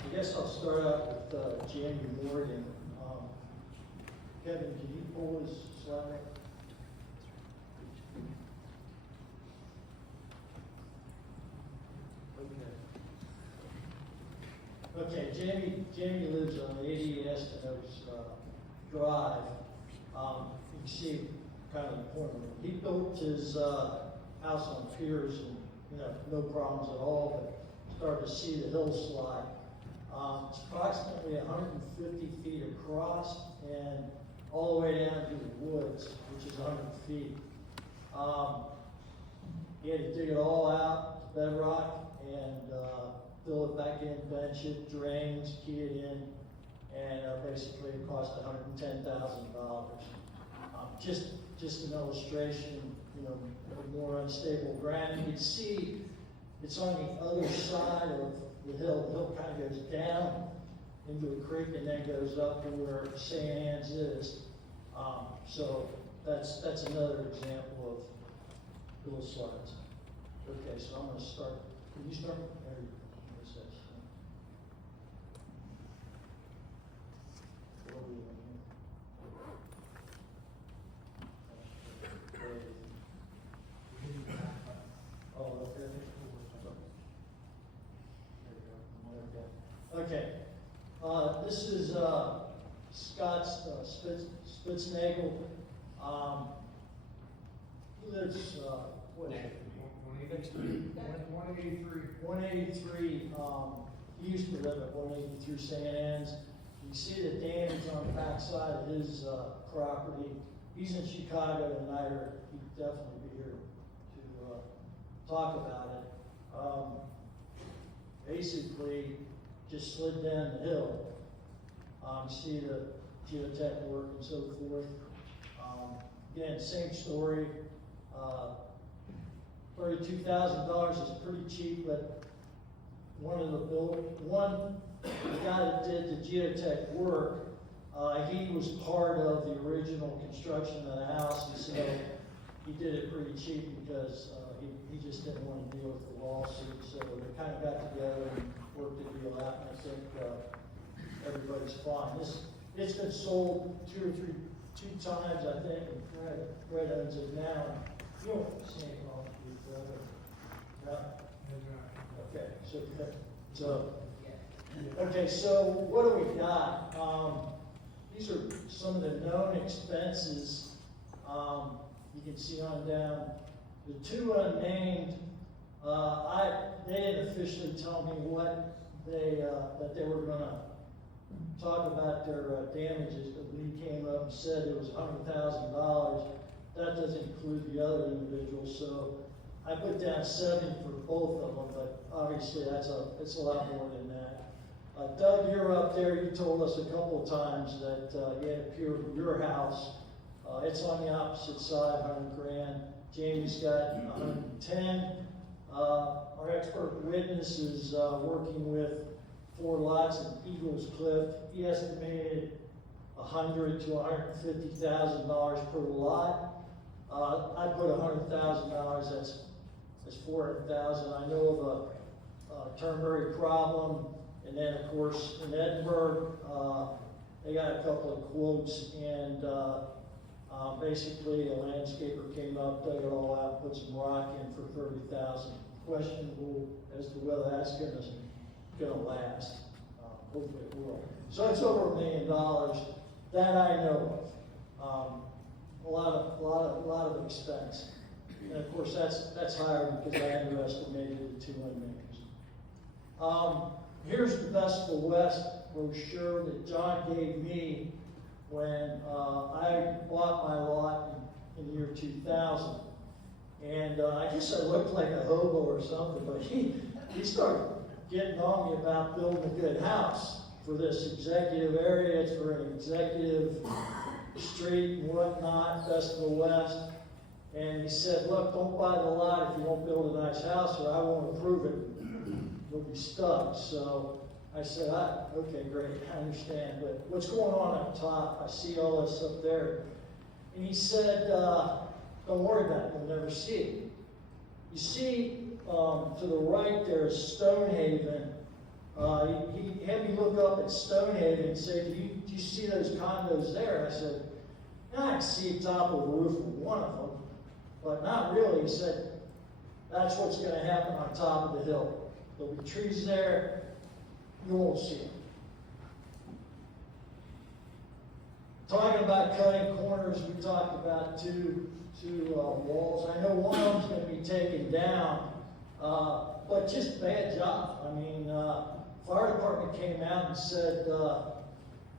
I guess I'll start out with Jamie Morgan. Kevin, can you pull his slide? Okay, Jamie lives on 80 Estenos Drive. You can see kind of the corner. He built his house on piers and no problems at all, but started to see the hill slide. It's approximately 150 feet across and all the way down to the woods, which is 100 feet. He had to dig it all out, bedrock, and fill it back in, bench it, drains, key it in, and basically it cost $110,000. Just an illustration, of more unstable ground. You can see it's on the other side of the hill. The hill kind of goes down into a creek and then goes up to where St. Anne's is. So that's another example of hill slides. Okay, so I'm going to start. Can you start? There you go. What are we doing here? Oh, okay. Okay. This is Scott's Spitznagel. He lives, what is it? 183. He used to live at 183 St. Anne's. You can see the damage on the backside of his property. He's in Chicago tonight, or he'd definitely be here to talk about it. Basically, just slid down the hill. See the geotech work and so forth. Again, same story. $32,000 is pretty cheap, but the guy that did the geotech work, he was part of the original construction of the house, and so he did it pretty cheap because he just didn't want to deal with the lawsuit. So they kind of got together and worked the deal out, and I think everybody's fine. It's been sold two times, I think, and Fred owns it now. You don't see anything wrong with your brother. No? Okay, so what do we got? These are some of the known expenses. You can see on down. The two unnamed, they didn't officially tell me what that they were going to talk about their damages, but when he came up and said it was $100,000, that doesn't include the other individuals. So I put down 70 for both of them, but obviously it's a lot more than that. Doug, you're up there. You told us a couple of times that you had a pier for your house. It's on the opposite side, $100,000. Jamie's got 110. Our expert witness is working with 4 lots in Eagles Cliff. He estimated $100,000 to $150,000 per lot. I put $100,000. That's $400,000. I know of a Turnberry problem, and then of course in Edinburgh, they got a couple of quotes, and basically a landscaper came up, dug it all out, put some rock in for $30,000. Questionable as to whether that's gonna last. Hopefully it will. So it's over $1 million that I know of. A lot of expense, and of course that's higher because I underestimated the 2 unnamed. Here's the Best of the West brochure that John gave me when I bought my lot in the year 2000. And I guess I looked like a hobo or something, but he started getting on me about building a good house for this executive area. It's for an executive street and whatnot, Best of the West. And he said, look, don't buy the lot if you won't build a nice house, or I won't approve it. You'll be stuck. So I said, okay, great, I understand, but what's going on up top? I see all this up there. And he said, don't worry about it, you'll never see it. You see, to the right there's Stonehaven, He had me look up at Stonehaven and say, do you see those condos there? I said, yeah, I can see the top of the roof of one of them, but not really. He said, that's what's going to happen on top of the hill. There'll be trees there, you won't see them. Talking about cutting corners, we talked about two walls. I know one of them's going to be taken down, but just bad job. I mean, fire department came out and said,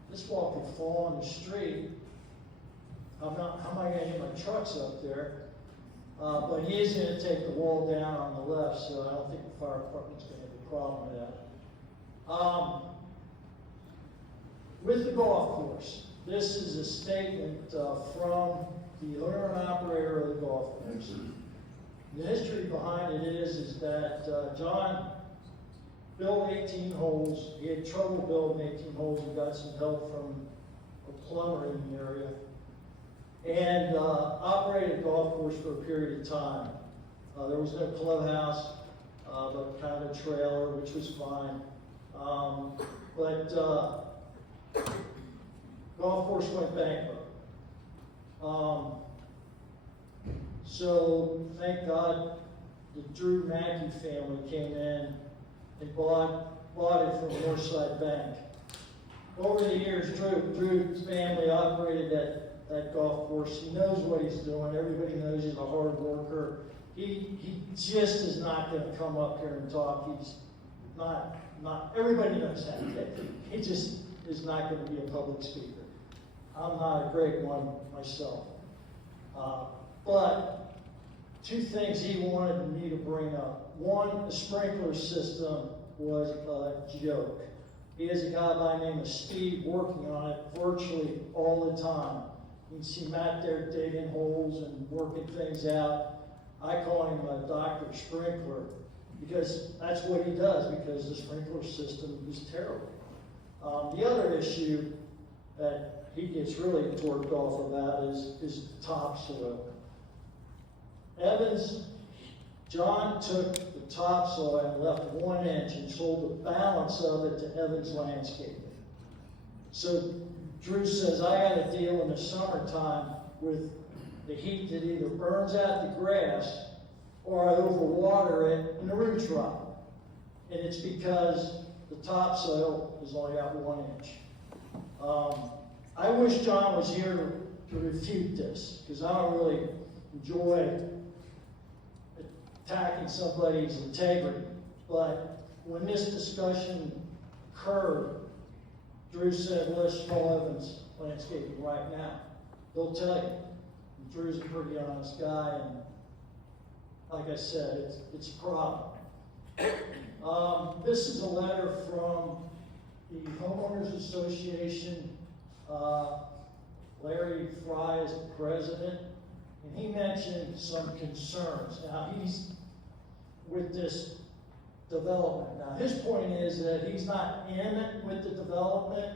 this wall could fall on the street. How am I going to get my trucks up there? But he is going to take the wall down on the left, so I don't think the fire department's going to have a problem with that. With the golf course, this is a statement from the owner and operator of the golf course. The history behind it is that John built 18 holes. He had trouble building 18 holes. He got some help from a plumber in the area. And operated a golf course for a period of time. There was no clubhouse, but kind of a trailer, which was fine. But golf course went bankrupt. So thank God the Drew Mackey family came in and bought it from Northside Bank. Over the years, Drew's family operated that golf course. He knows what he's doing. Everybody knows he's a hard worker. He just is not going to come up here and talk. He's not everybody knows that. He just is not going to be a public speaker. I'm not a great one myself. But two things he wanted me to bring up. One, the sprinkler system was a joke. He has a guy by the name of Steve working on it virtually all the time. You can see Matt there digging holes and working things out. I call him a Dr. Sprinkler because that's what he does, because the sprinkler system is terrible. The other issue that he gets really torqued off about is topsoil. John took the topsoil and left 1 inch and sold the balance of it to Evans Landscaping. So Drew says, I got to deal in the summertime with the heat that either burns out the grass or I overwater it and the roots rot. And it's because the topsoil has only got 1 inch. I wish John was here to refute this, because I don't really enjoy attacking somebody's integrity. But when this discussion occurred, Drew said, well, let's call Evans Landscaping right now. They'll tell you. And Drew's a pretty honest guy, and like I said, it's a problem. This is a letter from the Homeowners Association. Larry Fry is the president, and he mentioned some concerns. Now, he's with this development. Now, his point is that he's not in it with the development,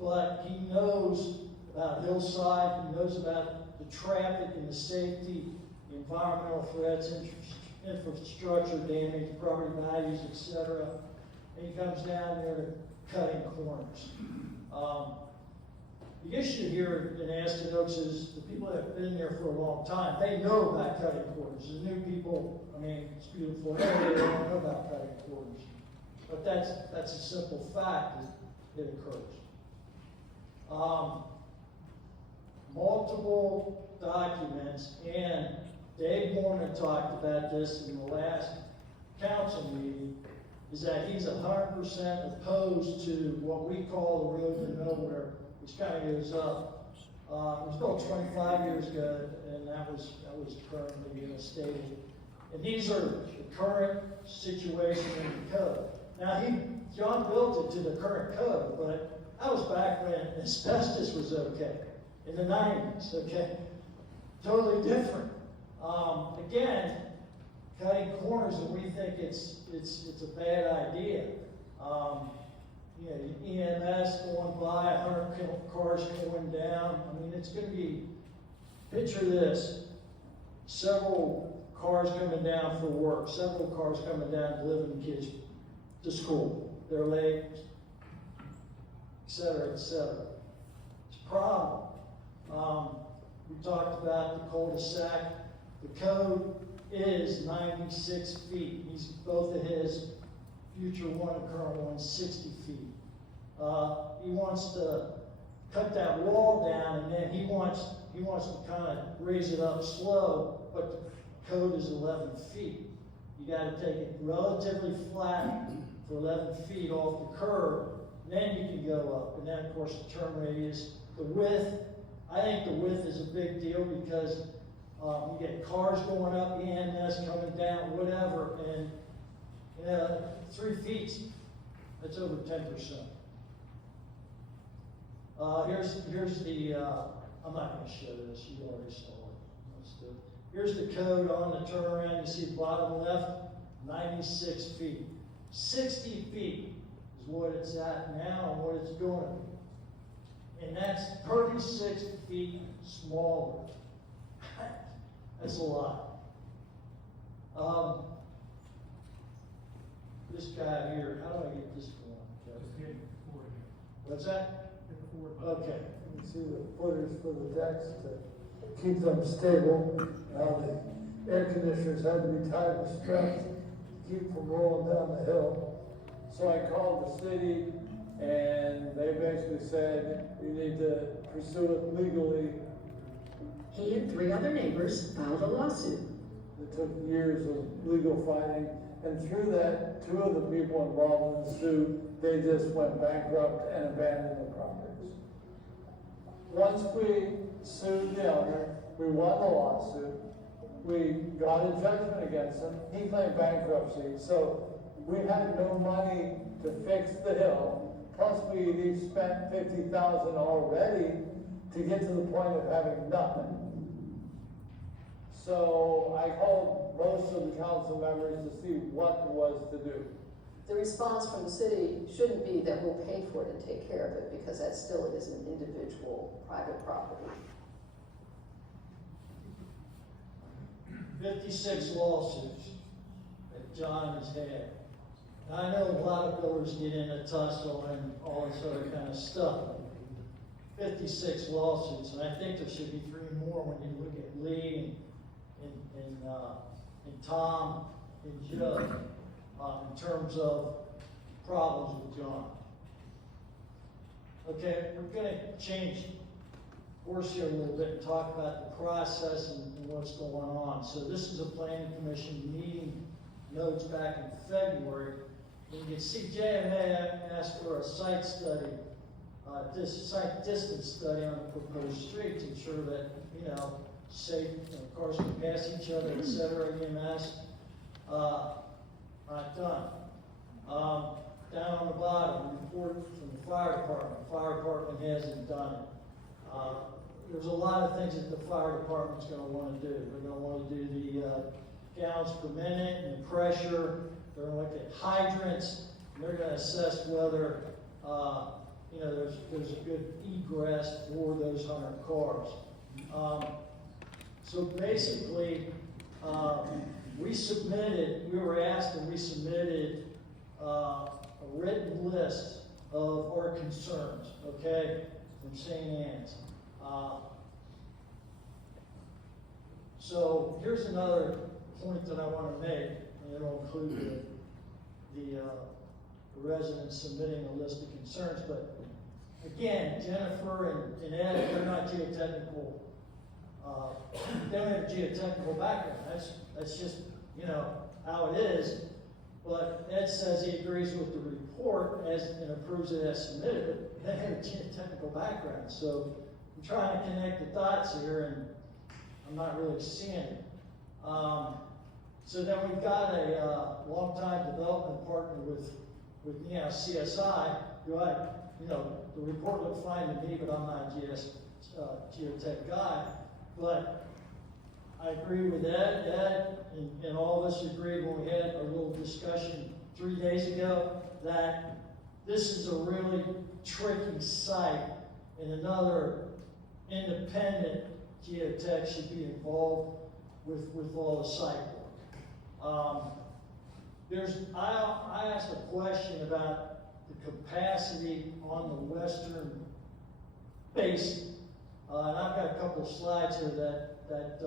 but he knows about Hillside, he knows about the traffic and the safety, the environmental threats, infrastructure damage, property values, etc. And he comes down there to cutting corners. The issue here in Aston Oaks is the people that have been there for a long time, they know about cutting corners. The new people, I mean, it's beautiful area, they don't know about cutting corners. But that's a simple fact that it occurs. Multiple documents, and Dave Mormon talked about this in the last council meeting, is that he's 100% opposed to what we call the road to nowhere, which kind of goes up. It was built 25 years ago, and that was currently stated. And these are the current situation in the code. Now, John built it to the current code, but that was back when asbestos was okay, in the 90s, okay? Totally different. Again, cutting corners, and we think it's a bad idea. EMS going by, 100 cars going down. I mean, it's going to be, picture this, several cars coming down for work, several cars coming down delivering kids to school. they're late, et cetera, et cetera. It's a problem. We talked about the cul-de-sac. The code is 96 feet. He's, both of his future one and current one, 60 feet. He wants to cut that wall down, and then he wants to kind of raise it up slow, but the code is 11 feet. You gotta take it relatively flat for 11 feet off the curb, then you can go up. And then of course the turn radius, the width, I think the width is a big deal because you get cars going up, EMS coming down, whatever, and 3 feet, that's over 10%. Here's the, I'm not going to show this, you already saw it. Let's do it. Here's the code on the turnaround. You see bottom left, 96 feet. 60 feet is what it's at now and what it's going to be. And that's 36 feet smaller. That's a lot. This guy here, how do I get this going? Just get it forward here. What's that? Hit the forward button. Okay. You can see the footers for the decks to keep them stable. Now the air conditioners had to be tied with straps to keep from rolling down the hill. So I called the city and they basically said, you need to pursue it legally. He and 3 other neighbors filed a lawsuit. It took years of legal fighting, and through that, 2 of the people involved in the suit, they just went bankrupt and abandoned the properties. Once we sued the owner, we won the lawsuit, we got a judgment against him, he claimed bankruptcy, so we had no money to fix the hill, plus we each spent $50,000 already to get to the point of having nothing. So I called most of the council members to see what was to do. The response from the city shouldn't be that we'll pay for it and take care of it, because that still is an individual private property. 56 lawsuits that John has had. Now, I know a lot of builders get in a tussle and all this other kind of stuff. 56 lawsuits, and I think there should be 3 more when you look at Lee and Tom and Joe in terms of problems with John. Okay, we're going to change course here a little bit and talk about the process and what's going on. So this is a planning commission meeting notes back in February. And you can see JMA asked for a site study, site distance study on the proposed street to ensure that, safe, cars can pass each other, et cetera, EMS, not done. Down on the bottom, report from the fire department. The fire department hasn't done it. There's a lot of things that the fire department's going to want to do. They're going to want to do the gallons per minute and the pressure. They're going to look at hydrants. And they're going to assess whether there's a good egress for those 100 cars. So basically, we were asked and we submitted a written list of our concerns, okay, from St. Anne's. So here's another point that I want to make, and it'll include the residents submitting a list of concerns. But again, Jennifer and Ed, they're not geotechnical. They don't have a geotechnical background. That's just how it is. But Ed says he agrees with the report and approves it as submitted, but they have a geotechnical background. So I'm trying to connect the dots here, and I'm not really seeing it. So then we've got a long-time development partner with CSI, who the report looked fine to me, but I'm not a geotech guy. But I agree with Ed, and all of us agreed when we had a little discussion 3 days ago that this is a really tricky site, and another independent geotech should be involved with all the site work. I asked a question about the capacity on the western basin. And I've got a couple of slides here that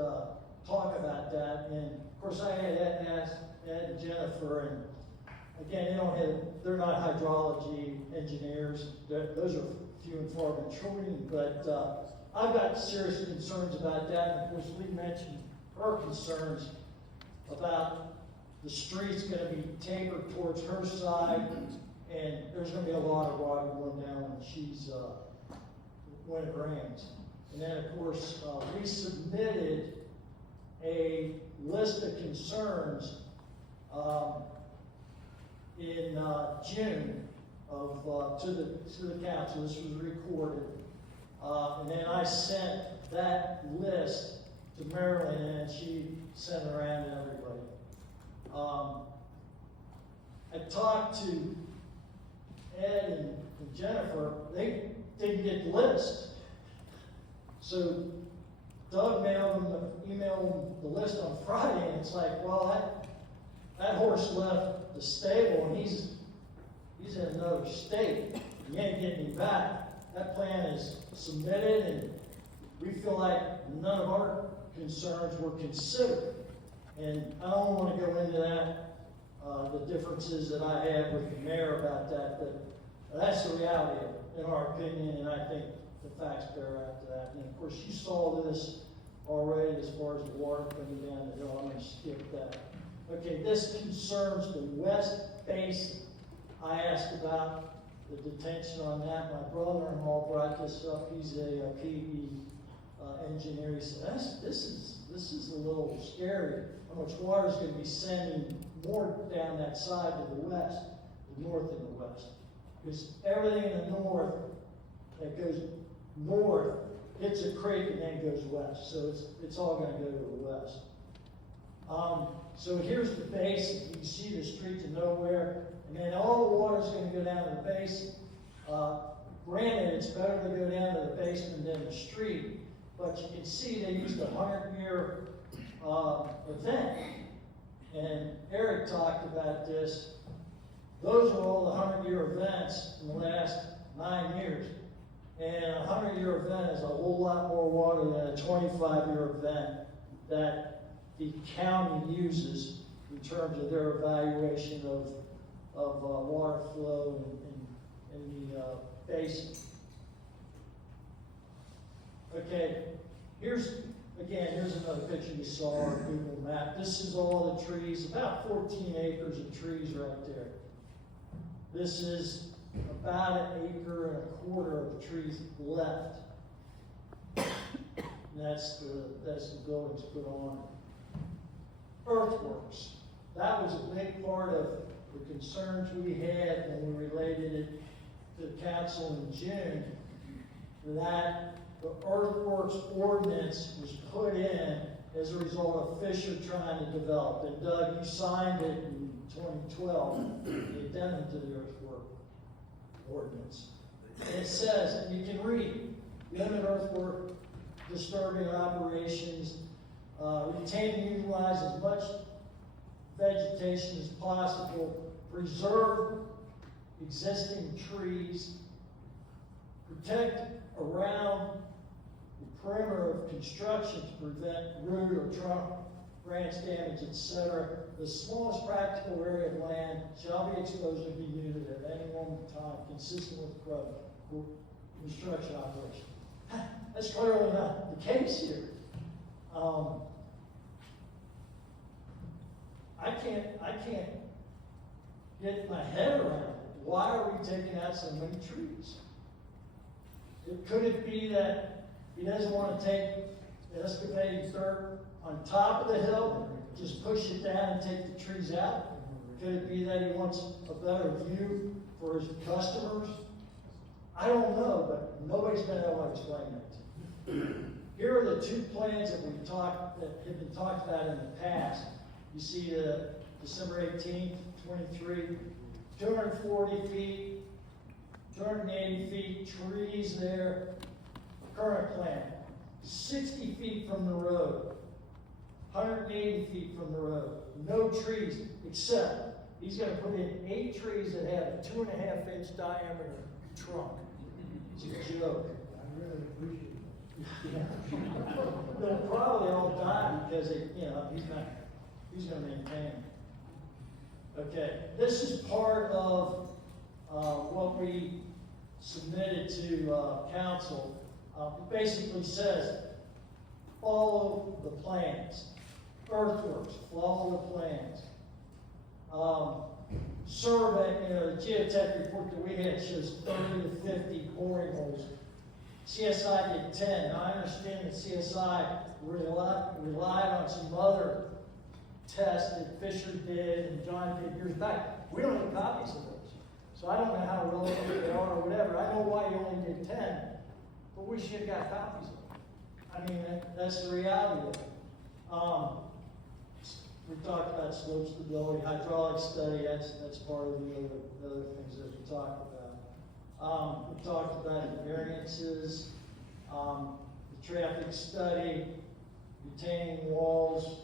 talk about that. And of course, I had asked Ed and Jennifer, and again, they're not hydrology engineers. Those are few and far between, but I've got serious concerns about that. And of course, Lee mentioned her concerns about the street's gonna be tapered towards her side, and there's gonna be a lot of water going down when it rains. And then, of course, we submitted a list of concerns in June to the council. This was recorded, and then I sent that list to Marilyn, and she sent it around to everybody. I talked to Ed and Jennifer. They didn't get the list, so Doug emailed them the list on Friday, and it's like, well, that horse left the stable, and he's in another state. He ain't getting him back. That plan is submitted, and we feel like none of our concerns were considered. And I don't want to go into that, the differences that I have with the mayor about that, but that's the reality of it, in our opinion, and I think the facts bear out to that. And of course, you saw this already as far as the water coming down the hill. I'm going to skip that. Okay, this concerns the west basin. I asked about the detention on that. My brother-in-law brought this up. He's a PE engineer. He said, this is a little scary. How much water is going to be sending more down that side to the west, the north and the west. Because everything in the north that goes north hits a creek and then goes west. So it's all going to go to the west. So here's the basin. You can see the street to nowhere. And then all the water is going to go down to the basin. Granted, it's better to go down to the basement than the street. But you can see they used a 100-year event. And Eric talked about this. Those are all the 100-year events in the last 9 years. And a 100-year event is a whole lot more water than a 25-year event that the county uses in terms of their evaluation of water flow in the basin. Okay, here's another picture you saw on Google Map. This is all the trees, about 14 acres of trees right there. This is about 1.25 acres of trees left. And that's the buildings put on. Earthworks. That was a big part of the concerns we had when we related it to the council in June, that the earthworks ordinance was put in as a result of Fisher trying to develop. And Doug, you signed it in 2012, the addendum to the earthwork ordinance. And it says, and you can read, limit earthwork disturbing operations, retain and utilize as much vegetation as possible, preserve existing trees, protect around the perimeter of construction to prevent root or trunk branch damage, etc. The smallest practical area of land shall be exposed to be used at any one time, consistent with the code for construction operation. That's clearly not the case here. I can't get my head around it. Why are we taking out so many trees? Could it be that he doesn't want to take the excavated dirt on top of the hill, just push it down and take the trees out? Could it be that he wants a better view for his customers? I don't know, but nobody's been able to explain that to me. Here are the two plans that have been talked about in the past. You see December 18th, 23, 240 feet, 280 feet, trees there. Current plan, 60 feet from the road, 180 feet from the road. No trees except He's gonna put in 8 trees that have a 2.5-inch diameter trunk. It's a joke. I really appreciate it. Yeah. They'll probably all die because he's gonna maintain them. Okay, this is part of, what we submitted to, council. It basically says, follow the plans. Earthworks, follow the plans. Survey, the geotech report that we had shows 30 to 50 boring holes. CSI did 10. Now, I understand that CSI relied on some other tests that Fisher did and John did years back. We don't have copies of those. So I don't know how relevant they are or whatever. I know why you only did 10, but we should have got copies of them. I mean, that's the reality of it. We talked about slope stability, hydraulic study, that's part of the other things that we talked about. We talked about the variances, the traffic study, retaining walls,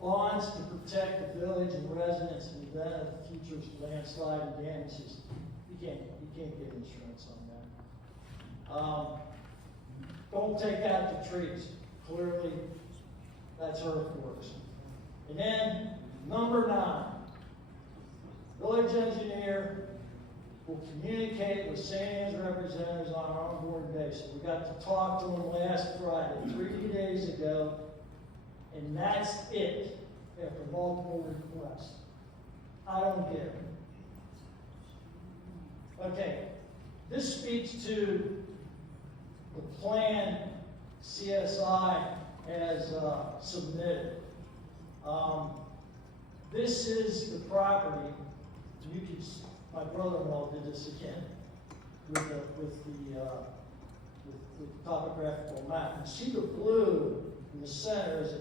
bonds to protect the village and residents in the event of future landslide and damages. You can't get insurance on that. Don't take out the trees. Clearly, that's earthworks. And then, number 9, village engineer will communicate with Sands representatives on an ongoing basis. We got to talk to them last Friday, 3 days ago, and that's it, after multiple requests. I don't get it. Okay, this speaks to the plan CSI has submitted. This is the property. You can. My brother-in-law did this again with the topographical map. You see the blue in the center is a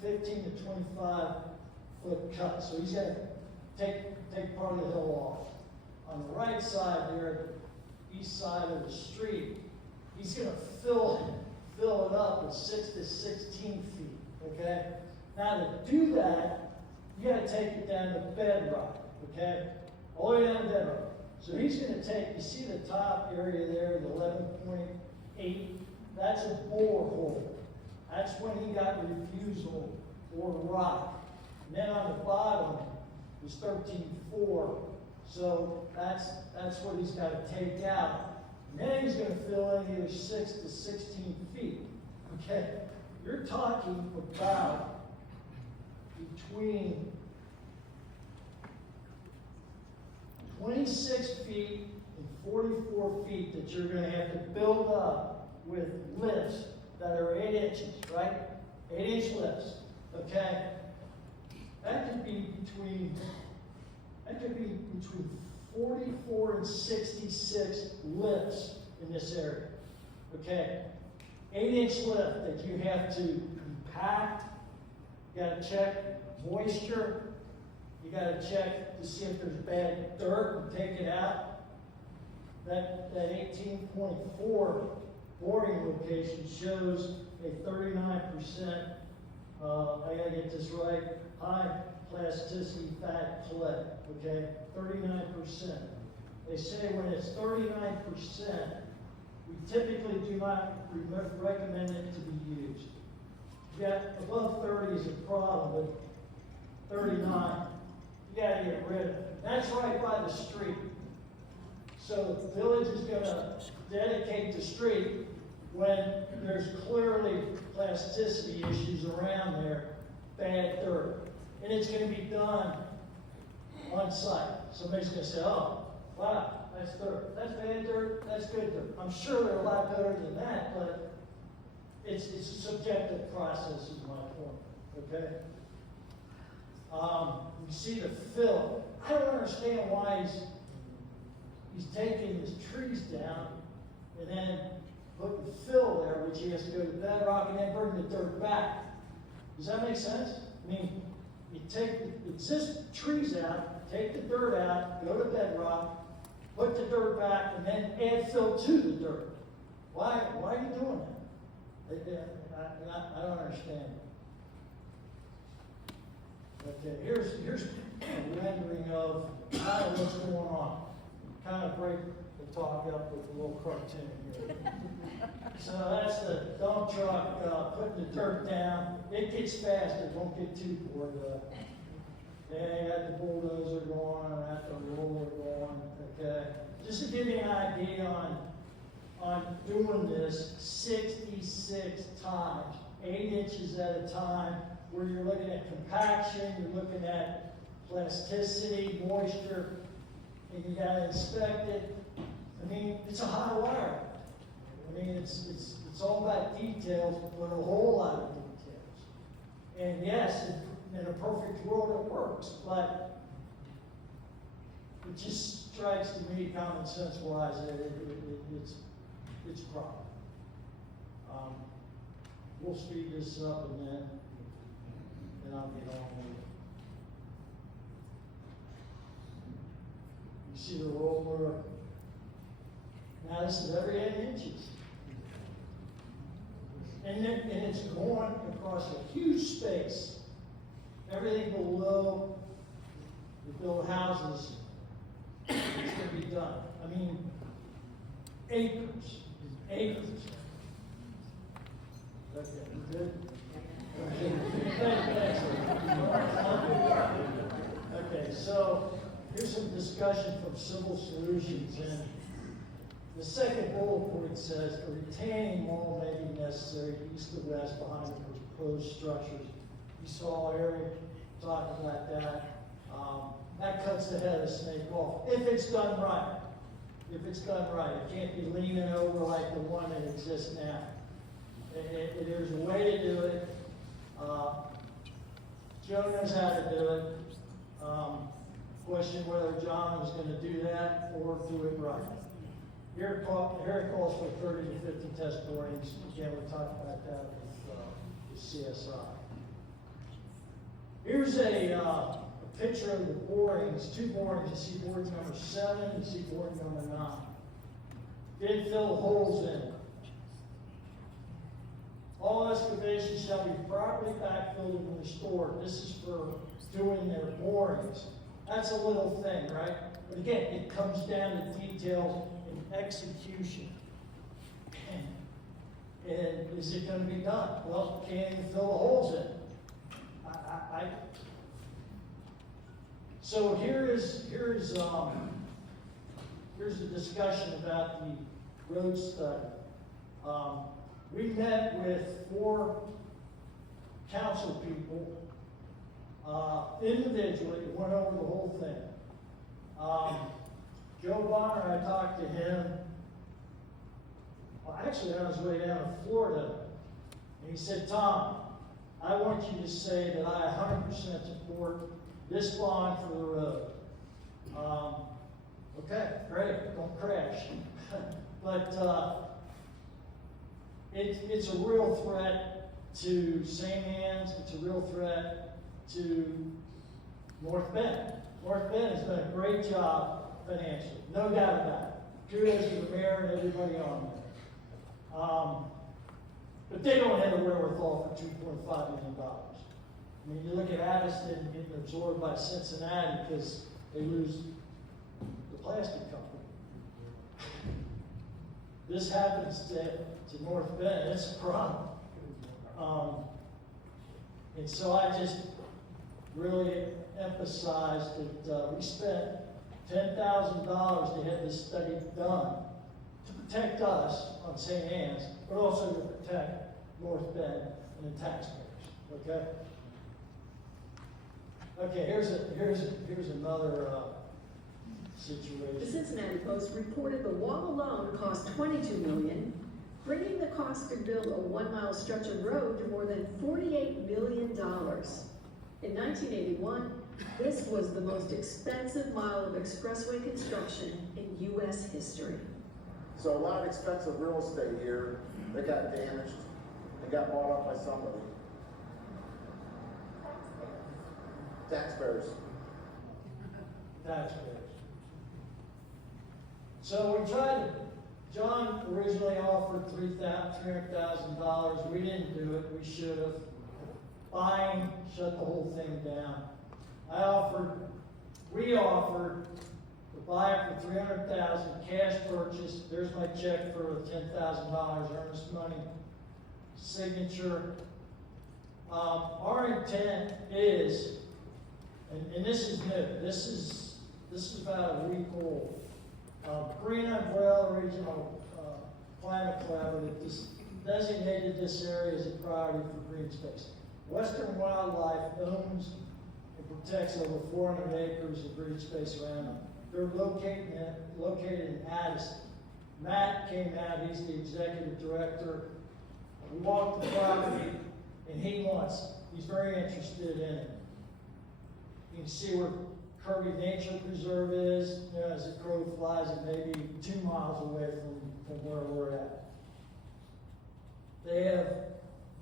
15 to 25 foot cut. So he's got to take part of the hill off. On the right side there, east side of the street, he's going to fill it up with 6 to 16 feet. Okay. Now to do that, you got to take it down to bedrock. Okay. All the way down to bedrock. So he's going to take, you see the top area there, the 11.8, that's a borehole. That's when he got refusal for rock. And then on the bottom is 13.4. So that's what he's got to take out. And then he's going to fill in either 6 to 16 feet. Okay? You're talking about between 26 feet and 44 feet that you're going to have to build up with lifts that are 8 inches, right? 8-inch lifts, okay? That could be between 44 and 66 lifts in this area, okay? 8-inch lift that you have to compact. You got to check moisture. You got to check to see if there's bad dirt and take it out. That 18.4 boring location shows a 39%, I gotta get this right, high plasticity fat clay, okay? 39%. They say when it's 39%, we typically do not recommend it to be used. Yeah, above 30 is a problem, but 39, you gotta get rid of it. That's right by the street. So the village is gonna dedicate the street when there's clearly plasticity issues around there, bad dirt. And it's gonna be done on site. Somebody's gonna say, oh, wow, that's dirt. That's bad dirt, that's good dirt. I'm sure they're a lot better than that, but it's a subjective process is my point, okay? You see the fill. I don't understand why he's taking his trees down and then putting fill there, which he has to go to bedrock and then bring the dirt back. Does that make sense? I mean, you take the existing trees out, take the dirt out, go to bedrock, put the dirt back, and then add fill to the dirt. Why are you doing that? I don't understand. Okay, here's a rendering of kind of what's going on. Kind of break the talk up with a little cartoon here. So that's the dump truck putting the dirt down. It gets faster, don't get too bored up. They got the bulldozer going, and got the roller going, okay? Just to give you an idea on doing this 66 times, 8 inches at a time, where you're looking at compaction, you're looking at plasticity, moisture, and you gotta inspect it. I mean, it's a hot wire. I mean, it's all about details, but a whole lot of details. And yes, in a perfect world it works, but it just strikes to me, common sense wise, that it's a problem. We'll speed this up and then I'll get on with it. You see the roller? Now this is every 8 inches. And it's going across a huge space. Everything below the built houses is going to be done. I mean, acres, acres. Okay, you good? Thanks. Okay, so here's some discussion from Civil Solutions, and the second bullet point says a retaining wall may be necessary east to west behind the proposed structures. You saw Eric talk about that. That cuts the head of the snake off, if it's done right. If it's done right, it can't be leaning over like the one that exists now. There's a way to do it. Joe knows how to do it. Question whether John is going to do that or do it right. Here it calls for 30 to 50 test borings. Again, we talked about that with CSI. Here's a picture of the borings, 2 borings. You see boring number 7, you see boring number 9. Didn't fill the holes in it. All excavations shall be properly backfilled and restored. This is for doing their borings. That's a little thing, right? But again, it comes down to details and execution. And is it going to be done? Well, can't even fill the holes in. So here's a discussion about the road study. We met with 4 council people individually, went over the whole thing. Joe Bonner, I talked to him. Well, actually, I was way down in Florida, and he said, "Tom, I want you to say that I 100% support this bond for the road." Okay, great, don't crash. But it's a real threat to St. Anne's, it's a real threat to North Bend. North Bend has done a great job financially, no doubt about it. Kudos to the mayor and everybody on there. But they don't have the wherewithal for $2.5 million. I mean, you look at Addison getting absorbed by Cincinnati because they lose the plastic company. This happens to North Bend, it's a problem. And so I just really emphasized that we spent $10,000 to have this study done to protect us on St. Anne's, but also to protect North Bend and the taxpayers, okay? Okay, here's another situation. The Cincinnati Post reported the wall alone cost $22 million, bringing the cost to build a 1-mile stretch of road to more than $48 million. In 1981, this was the most expensive mile of expressway construction in U.S. history. So a lot of expensive real estate here, they got damaged, they got bought up by somebody. Taxpayers. So we tried, John originally offered $300,000. We didn't do it, we should have. Buying shut the whole thing down. we offered to buy it for $300,000 cash purchase. There's my check for $10,000 earnest money signature. Our intent is, and this is new, this is about a week old. Green Umbrella Regional Climate Collaborative designated this area as a priority for green space. Western Wildlife owns and protects over 400 acres of green space around them. They're located in Addison. Matt came out, he's the executive director. We walked the property, and he's very interested in it. You can see where Kirby Nature Preserve is, as the crow flies, it may be 2 miles away from where we're at.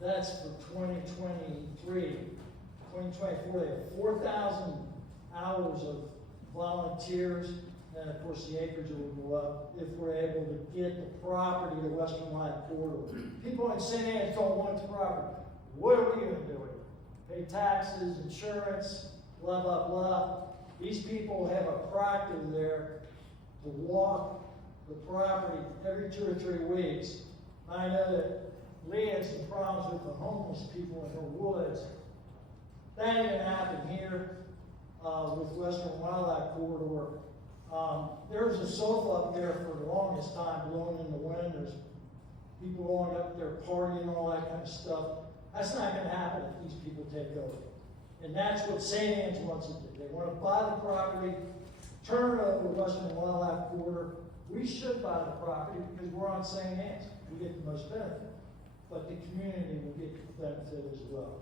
That's for 2023. 2024, they have 4,000 hours of volunteers, and of course the acreage will go up if we're able to get the property to Western Light Corridor. People in St. Anne's don't want the property. What are we going to do with it? Pay taxes, insurance, blah, blah, blah. These people have a practice there to walk the property every 2 or 3 weeks. I know that Lee had some problems with the homeless people in her woods. That ain't gonna happen here with Western Wildlife Corridor. There was a sofa up there for the longest time blowing in the wind. There's people going up there partying and all that kind of stuff. That's not gonna happen if these people take over. And that's what St. Anne's wants to do. They want to buy the property, turn it over to Western Wildlife Corridor. We should buy the property because we're on St. Anne's. We get the most benefit. But the community will get the benefit as well.